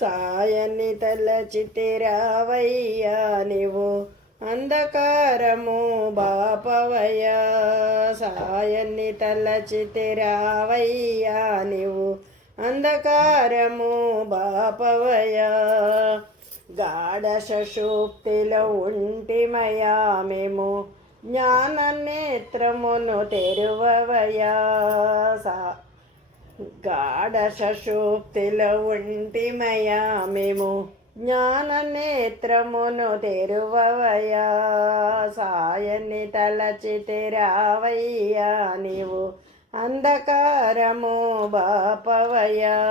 సాయన్ని తలచితే రావయ్యా నీవు అంధకారము బాపవయ్యా. సాయన్ని తలచితే రావయ్యా నీవు అంధకారము బాపవయ్యా. గాఢ సుషుప్తిలో ఉంటిమయా మేము జ్ఞాన నేత్రమును తెరువవయ్యా. గాఢ సుషుప్తిలో ఉంటిమయా మేము జ్ఞాన నేత్రమును తెరువవయ్యా. సాయన్ని తలచితే రావయ్యా నీవు అంధకారము బాపవయ్యా.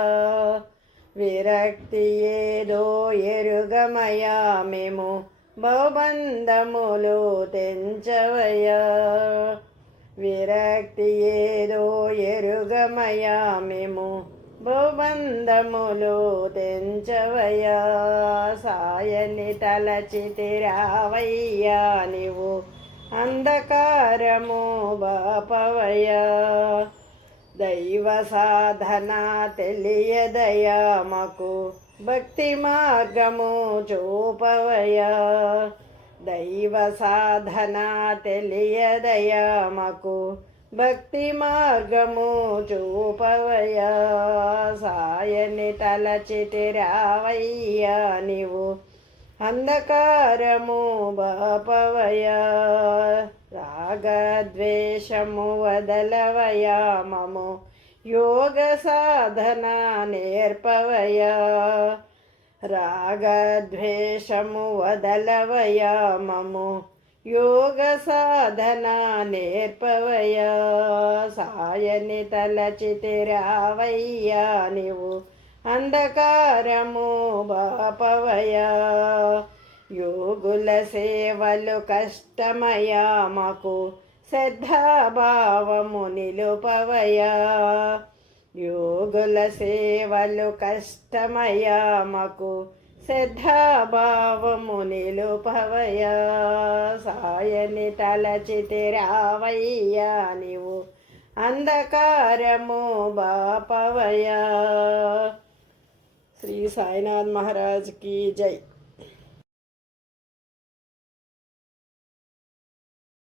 విరక్తి ఏదో ఎరుగమయా మేము బహుబంధములు తెంచవయ్యా. విరక్తి ఏదో ఎరుగమయా మేము బహుబంధములు తెంచవయ్యా. సాయన్ని తలచితే రావయ్యా నీవు అంధకారము బాపవయ్యా. దైవ సాధన తెలియదయా మాకు భక్తి మార్గము చూపవయ్యా. దైవ సాధన తెలియదయా మాకు భక్తి మార్గము చూపవయ్యా. సాయన్ని తలచితే రావయ్యా నీవు అంధకారము బాపవయ్యా. రాగద్వేషము వదలవయ్యా మము యోగ సాధన నేర్పవయ్యా. రాగద్వేషము వదలవయ్యా మము యోగ సాధన నేర్పవయ్యా. సాయన్ని తలచితే రావయ్యా నీవు అంధకారము బాపవయ్యా. యోగుల సేవలు కష్టమయ్యా మాకు శ్రద్ధాభావము నిలుపవయ్యా. యోగుల సేవలు కష్టమయ్యా మాకు శ్రద్ధాభావము నిలుపవయ్యా. సాయన్ని తలచితే రావయ్యా నీవు అంధకారము బాపవయ్యా. శ్రీ సాయినాథ్ మహారాజ్ की जय.